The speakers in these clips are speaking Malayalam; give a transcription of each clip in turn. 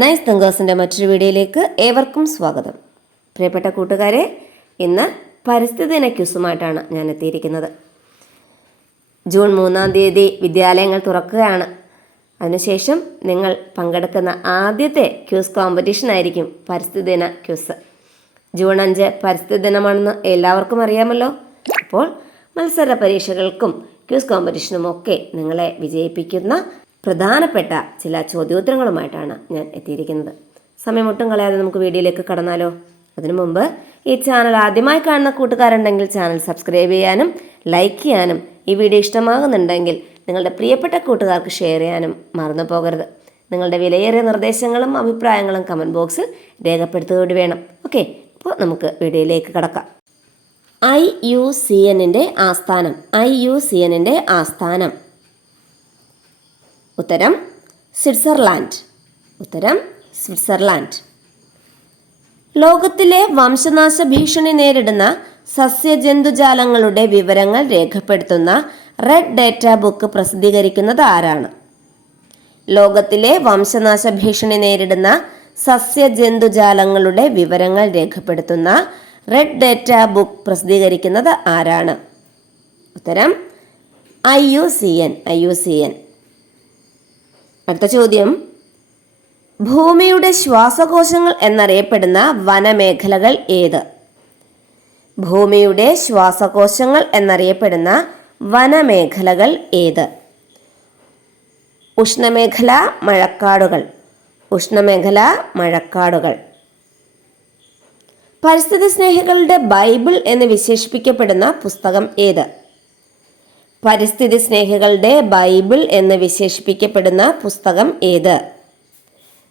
നൈസ് തങ്കേഴ്സിന്റെ മറ്റൊരു വീഡിയോയിലേക്ക് ഏവർക്കും സ്വാഗതം. പ്രിയപ്പെട്ട കൂട്ടുകാരെ ഇന്ന് പരിസ്ഥിതി ദിന ക്യൂസുമായിട്ടാണ് ഞാൻ എത്തിയിരിക്കുന്നത്. ജൂൺ മൂന്നാം തീയതി വിദ്യാലയങ്ങൾ തുറക്കുകയാണ്. അതിനുശേഷം നിങ്ങൾ പങ്കെടുക്കുന്ന ആദ്യത്തെ ക്യൂസ് കോമ്പറ്റീഷൻ ആയിരിക്കും പരിസ്ഥിതി ദിന ക്യൂസ്. ജൂൺ അഞ്ച് പരിസ്ഥിതി ദിനമാണെന്ന് എല്ലാവർക്കും അറിയാമല്ലോ. അപ്പോൾ മത്സര പരീക്ഷകൾക്കും ക്യൂസ് കോമ്പറ്റീഷനും ഒക്കെ നിങ്ങളെ വിജയിപ്പിക്കുന്ന പ്രധാനപ്പെട്ട ചില ചോദ്യോത്തരങ്ങളുമായിട്ടാണ് ഞാൻ എത്തിയിരിക്കുന്നത്. സമയം ഒട്ടും കളയാതെ നമുക്ക് വീഡിയോയിലേക്ക് കടന്നാലോ? അതിനു മുമ്പ് ഈ ചാനൽ ആദ്യമായി കാണുന്ന കൂട്ടുകാരുണ്ടെങ്കിൽ ചാനൽ സബ്സ്ക്രൈബ് ചെയ്യാനും ലൈക്ക് ചെയ്യാനും ഈ വീഡിയോ ഇഷ്ടമാകുന്നുണ്ടെങ്കിൽ നിങ്ങളുടെ പ്രിയപ്പെട്ട കൂട്ടുകാർക്ക് ഷെയർ ചെയ്യാനും മറന്നു പോകരുത്. നിങ്ങളുടെ വിലയേറിയ നിർദ്ദേശങ്ങളും അഭിപ്രായങ്ങളും കമന്റ് ബോക്സിൽ രേഖപ്പെടുത്തുകൂടി വേണം. ഓക്കെ അപ്പോൾ നമുക്ക് വീഡിയോയിലേക്ക് കടക്കാം. ഐ യു സി എന്നിന്റെ ആസ്ഥാനം. ഐ യു സി എന്നിന്റെ ആസ്ഥാനം. ഉത്തരം സ്വിറ്റ്സർലാൻഡ്. ഉത്തരം സ്വിറ്റ്സർലാൻഡ്. ലോകത്തിലെ വംശനാശ ഭീഷണി നേരിടുന്ന സസ്യജന്തുജാലങ്ങളുടെ വിവരങ്ങൾ രേഖപ്പെടുത്തുന്ന റെഡ് ഡേറ്റ ബുക്ക് പ്രസിദ്ധീകരിക്കുന്നത് ആരാണ്? ലോകത്തിലെ വംശനാശ ഭീഷണി നേരിടുന്ന സസ്യജന്തുജാലങ്ങളുടെ വിവരങ്ങൾ രേഖപ്പെടുത്തുന്ന റെഡ് ഡേറ്റ ബുക്ക് പ്രസിദ്ധീകരിക്കുന്നത് ആരാണ്? ഉത്തരം I U C N. I U C N. അടുത്ത ചോദ്യം. ഭൂമിയുടെ ശ്വാസകോശങ്ങൾ എന്നറിയപ്പെടുന്ന വനമേഖലകൾ ഏത്? ഭൂമിയുടെ ശ്വാസകോശങ്ങൾ എന്നറിയപ്പെടുന്ന വനമേഖലകൾ ഏത്? ഉഷ്ണമേഖല മഴക്കാടുകൾ. ഉഷ്ണമേഖല മഴക്കാടുകൾ. പരിസ്ഥിതി സ്നേഹികളുടെ ബൈബിൾ എന്ന് വിശേഷിപ്പിക്കപ്പെടുന്ന പുസ്തകം ഏത്? പരിസ്ഥിതി സ്നേഹികളുടെ ബൈബിൾ എന്ന് വിശേഷിപ്പിക്കപ്പെടുന്ന പുസ്തകം ഏത്?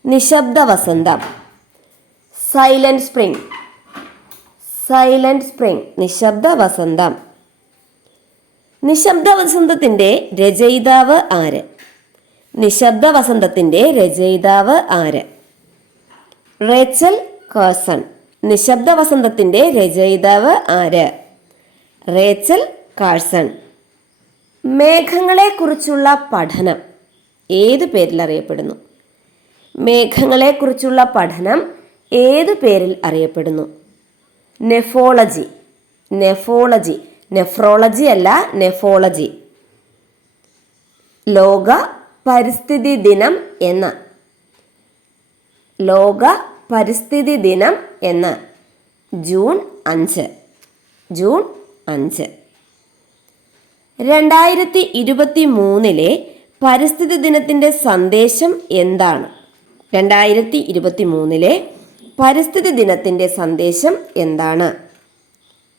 നിശബ്ദ വസന്തം സൈലന്റ് സ്പ്രിംഗ്. Silent spring. നിശബ്ദ വസന്തം നിശബ്ദ വസന്തത്തിന്റെ രചയിതാവ് ആര്? നിശബ്ദ വസന്തത്തിന്റെ രചയിതാവ് ആര്? റേച്ചൽ കേഴ്സൺ നിശബ്ദ വസന്തത്തിന്റെ രചയിതാവ് ആര്? റേച്ചൽ കാഴ്സൺ മേഘങ്ങളെക്കുറിച്ചുള്ള പഠനം. ഏത് പേരിൽ അറിയപ്പെടുന്നു? മേഘങ്ങളെക്കുറിച്ചുള്ള പഠനം ഏത് പേരിൽ അറിയപ്പെടുന്നു? നെഫോളജി. നെഫോളജി. നെഫ്രോളജി അല്ല നെഫോളജി. ലോക പരിസ്ഥിതി ദിനം എന്ന. ലോക പരിസ്ഥിതി ദിനം എന്ന. ജൂൺ അഞ്ച്. ജൂൺ അഞ്ച്. രണ്ടായിരത്തി ഇരുപത്തി മൂന്നിലെ പരിസ്ഥിതി ദിനത്തിന്റെ സന്ദേശം എന്താണ്? രണ്ടായിരത്തി ഇരുപത്തി മൂന്നിലെ പരിസ്ഥിതി ദിനത്തിന്റെ സന്ദേശം എന്താണ്?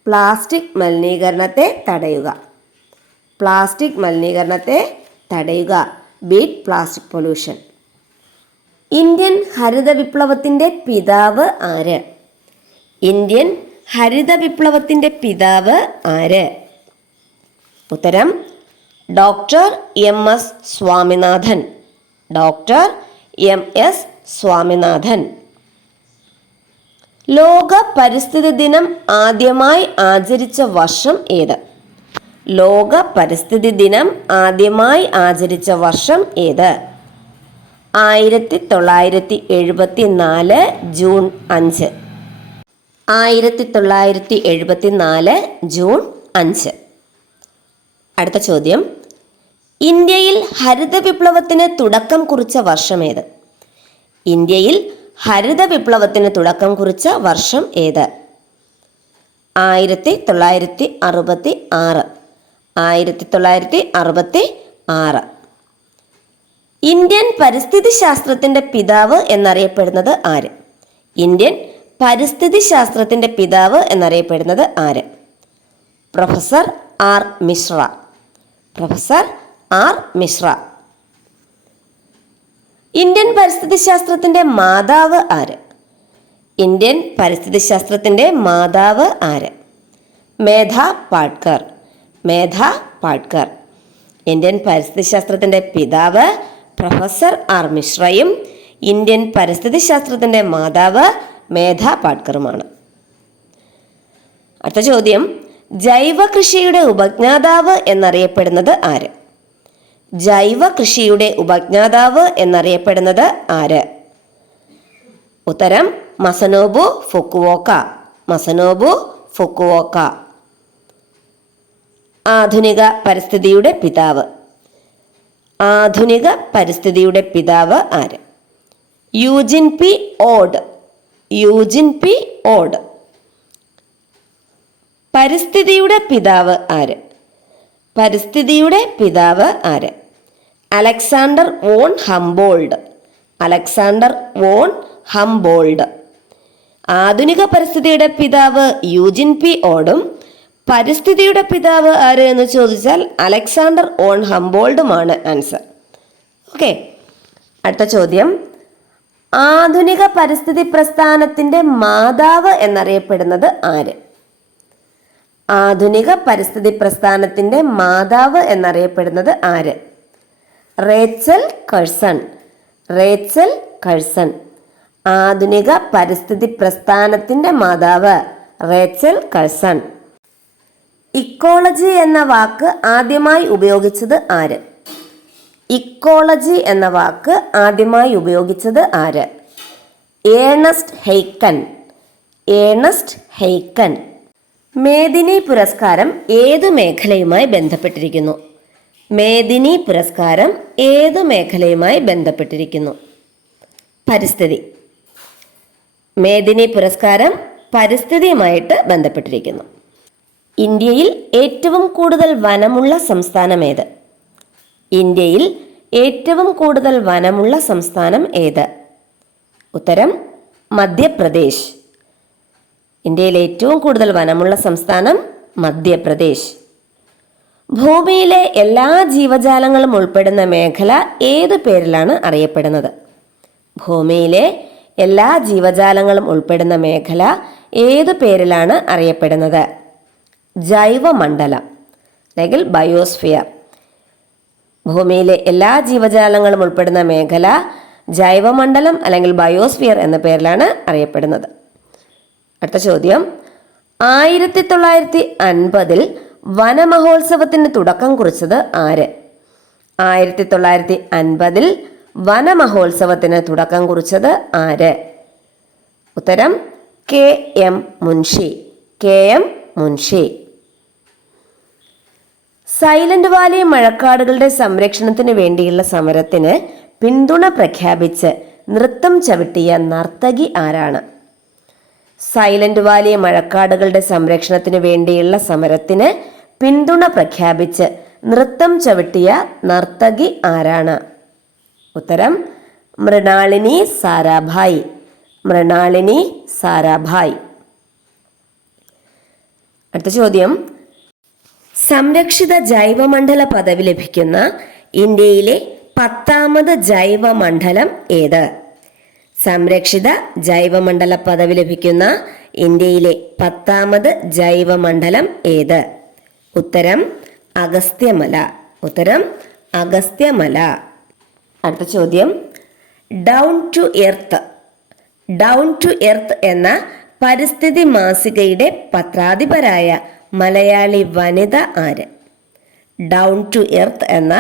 പ്ലാസ്റ്റിക് മലിനീകരണത്തെ തടയുക. പ്ലാസ്റ്റിക് മലിനീകരണത്തെ തടയുക. Beat plastic pollution. ഇന്ത്യൻ ഹരിത വിപ്ലവത്തിന്റെ പിതാവ് ആര്? ഇന്ത്യൻ ഹരിത വിപ്ലവത്തിന്റെ പിതാവ് ആര്? ഉത്തരം doctor M S Swaminathan. Doctor M S Swaminathan. ലോക പരിസ്ഥിതി ദിനം ആദ്യമായി ആചരിച്ച വർഷം ഏത്? ലോക പരിസ്ഥിതി ദിനം ആദ്യമായി ആചരിച്ച വർഷം ഏത്? ആയിരത്തി തൊള്ളായിരത്തി എഴുപത്തി നാല് ജൂൺ അഞ്ച്. ആയിരത്തി തൊള്ളായിരത്തി എഴുപത്തി നാല് ജൂൺ അഞ്ച്. അടുത്ത ചോദ്യം. ഇന്ത്യയിൽ ഹരിത വിപ്ലവത്തിന് തുടക്കം കുറിച്ച വർഷം ഏത്? ഇന്ത്യയിൽ ഹരിത വിപ്ലവത്തിന് തുടക്കം കുറിച്ച വർഷം ഏത്? ആയിരത്തി തൊള്ളായിരത്തി അറുപത്തി ആറ് ആയിരത്തി തൊള്ളായിരത്തി അറുപത്തി ആറ് ഇന്ത്യൻ പരിസ്ഥിതി ശാസ്ത്രത്തിന്റെ പിതാവ് എന്നറിയപ്പെടുന്നത് ആര്? ഇന്ത്യൻ പരിസ്ഥിതി ശാസ്ത്രത്തിന്റെ പിതാവ് എന്നറിയപ്പെടുന്നത് ആര്? Professor R Mishra. Professor R Mishra. Indian പരിസ്ഥിതി ശാസ്ത്രത്തിന്റെ മാതാവ് ആര്? ഇന്ത്യൻ പരിസ്ഥിതി ശാസ്ത്രത്തിന്റെ മാതാവ് ആര്? മേധ പാട്കർ. മേധ പാട്കർ. ഇന്ത്യൻ പരിസ്ഥിതി ശാസ്ത്രത്തിന്റെ പിതാവ് പ്രൊഫസർ ആർ മിശ്രയും ഇന്ത്യൻ പരിസ്ഥിതി ശാസ്ത്രത്തിന്റെ മാതാവ് മേധ പാട്കറുമാണ്. അടുത്ത ചോദ്യം. ജൈവ കൃഷിയുടെ ഉപജ്ഞാതാവ് എന്നറിയപ്പെടുന്നത് ആര്? ജൈവ കൃഷിയുടെ ഉപജ്ഞാതാവ് എന്നറിയപ്പെടുന്നത് ആര്? ഉത്തരം മസനോബു ഫുക്കുവോക്ക. മസനോബു ഫുക്കുവോക്ക. ആധുനിക പരിസ്ഥിതിയുടെ പിതാവ്. ആധുനിക പരിസ്ഥിതിയുടെ പിതാവ് ആര്? Eugene P Odum. Eugene P Odum. പരിസ്ഥിതിയുടെ പിതാവ് ആര്? പരിസ്ഥിതിയുടെ പിതാവ് ആര്? Alexander von Humboldt. Alexander von Humboldt. ആധുനിക പരിസ്ഥിതിയുടെ പിതാവ് യൂജിൻ പി ഓടും. പരിസ്ഥിതിയുടെ പിതാവ് ആര് എന്ന് ചോദിച്ചാൽ അലക്സാണ്ടർ ഓൺ ഹംബോൾഡുമാണ് ആൻസർ. ഓക്കെ അടുത്ത ചോദ്യം. ആധുനിക പരിസ്ഥിതി പ്രസ്ഥാനത്തിന്റെ മാതാവ് എന്നറിയപ്പെടുന്നത് ആര്? ആധുനിക പരിസ്ഥിതി പ്രസ്ഥാനത്തിന്റെ മാതാവ് എന്നറിയപ്പെടുന്നത് ആര്? Rachel Carson. Rachel Carson. ആധുനിക പരിസ്ഥിതി പ്രസ്ഥാനത്തിന്റെ മാതാവ് റേച്ചൽ കഴ്സൺ. ഇക്കോളജി എന്ന വാക്ക് ആദ്യമായി ഉപയോഗിച്ചത് ആര്? ഇക്കോളജി എന്ന വാക്ക് ആദ്യമായി ഉപയോഗിച്ചത് ആര്? ഏണസ്റ്റ് ഹെയ്ക്കൻ. ഏണസ്റ്റ് ഹെയ്ക്കൻ. മേദിനി പുരസ്കാരം ഏതു മേഖലയുമായി ബന്ധപ്പെട്ടിരിക്കുന്നു? മേദിനി പുരസ്കാരം ഏതു മേഖലയുമായി ബന്ധപ്പെട്ടിരിക്കുന്നു? പരിസ്ഥിതി. മേദിനി പുരസ്കാരം പരിസ്ഥിതിയുമായിട്ട് ബന്ധപ്പെട്ടിരിക്കുന്നു. ഇന്ത്യയിൽ ഏറ്റവും കൂടുതൽ വനമുള്ള സംസ്ഥാനം ഏത്? ഇന്ത്യയിൽ ഏറ്റവും കൂടുതൽ വനമുള്ള സംസ്ഥാനം ഏത്? ഉത്തരം മധ്യപ്രദേശ്. ഇന്ത്യയിൽ ഏറ്റവും കൂടുതൽ വനമുള്ള സംസ്ഥാനം മധ്യപ്രദേശ്. ഭൂമിയിലെ എല്ലാ ജീവജാലങ്ങളും ഉൾപ്പെടുന്ന മേഖല ഏതു പേരിലാണ് അറിയപ്പെടുന്നത്? ഭൂമിയിലെ എല്ലാ ജീവജാലങ്ങളും ഉൾപ്പെടുന്ന മേഖല ഏതു പേരിലാണ് അറിയപ്പെടുന്നത്? ജൈവമണ്ഡലം അല്ലെങ്കിൽ ബയോസ്ഫിയർ. ഭൂമിയിലെ എല്ലാ ജീവജാലങ്ങളും ഉൾപ്പെടുന്ന മേഖല ജൈവമണ്ഡലം അല്ലെങ്കിൽ ബയോസ്ഫിയർ എന്ന പേരിലാണ് അറിയപ്പെടുന്നത്. അടുത്ത ചോദ്യം. ആയിരത്തി തൊള്ളായിരത്തി അൻപതിൽ വനമഹോത്സവത്തിന് തുടക്കം കുറിച്ചത് ആര്? ആയിരത്തി തൊള്ളായിരത്തി അൻപതിൽ വനമഹോത്സവത്തിന് തുടക്കം കുറിച്ചത് ആര്? ഉത്തരം K M Munshi. K M Munshi. Silent Valley മഴക്കാടുകളുടെ സംരക്ഷണത്തിന് വേണ്ടിയുള്ള സമരത്തിന് പിന്തുണ പ്രഖ്യാപിച്ച് നൃത്തം ചവിട്ടിയ നർത്തകി ആരാണ്? സൈലന്റ് വാലി മഴക്കാടുകളുടെ സംരക്ഷണത്തിന് വേണ്ടിയുള്ള സമരത്തിന് പിന്തുണ പ്രഖ്യാപിച്ച് നൃത്തം ചവിട്ടിയ നർത്തകി ആരാണ്? ഉത്തരം മൃണാളിനി സാരാഭായ്. മൃണാളിനി സാരാഭായ്. അടുത്ത ചോദ്യം. സംരക്ഷിത ജൈവമണ്ഡല പദവി ലഭിക്കുന്ന ഇന്ത്യയിലെ പത്താമത് ജൈവമണ്ഡലം ഏത്? സംരക്ഷിത ജൈവമണ്ഡല പദവി ലഭിക്കുന്ന ഇന്ത്യയിലെ പത്താമത് ജൈവമണ്ഡലം ഏത്? ഉത്തരം അഗസ്ത്യമല. ഉത്തരം അഗസ്ത്യമല. അടുത്ത ചോദ്യം. Down to Earth Down to Earth എന്ന പരിസ്ഥിതി മാസികയുടെ പത്രാധിപരായ മലയാളി വനിത ആര്? ഡൗൺ ടു എർത്ത് എന്ന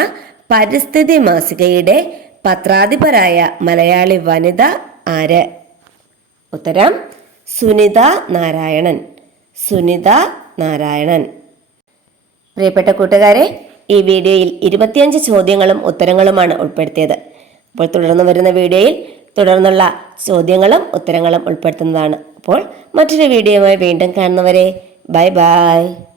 പരിസ്ഥിതി മാസികയുടെ പത്രാധിപരായ മലയാളി വനിത ആര്? ഉത്തരം സുനിത നാരായണൻ. സുനിത നാരായണൻ. പ്രിയപ്പെട്ട കൂട്ടുകാരെ ഈ വീഡിയോയിൽ ഇരുപത്തിയഞ്ച് ചോദ്യങ്ങളും ഉത്തരങ്ങളുമാണ് ഉൾപ്പെടുത്തിയത്. അപ്പോൾ തുടർന്ന് വരുന്ന വീഡിയോയിൽ തുടർന്നുള്ള ചോദ്യങ്ങളും ഉത്തരങ്ങളും ഉൾപ്പെടുത്തുന്നതാണ്. അപ്പോൾ മറ്റൊരു വീഡിയോയുമായി വീണ്ടും കാണുന്നവരെ ബൈ ബൈ.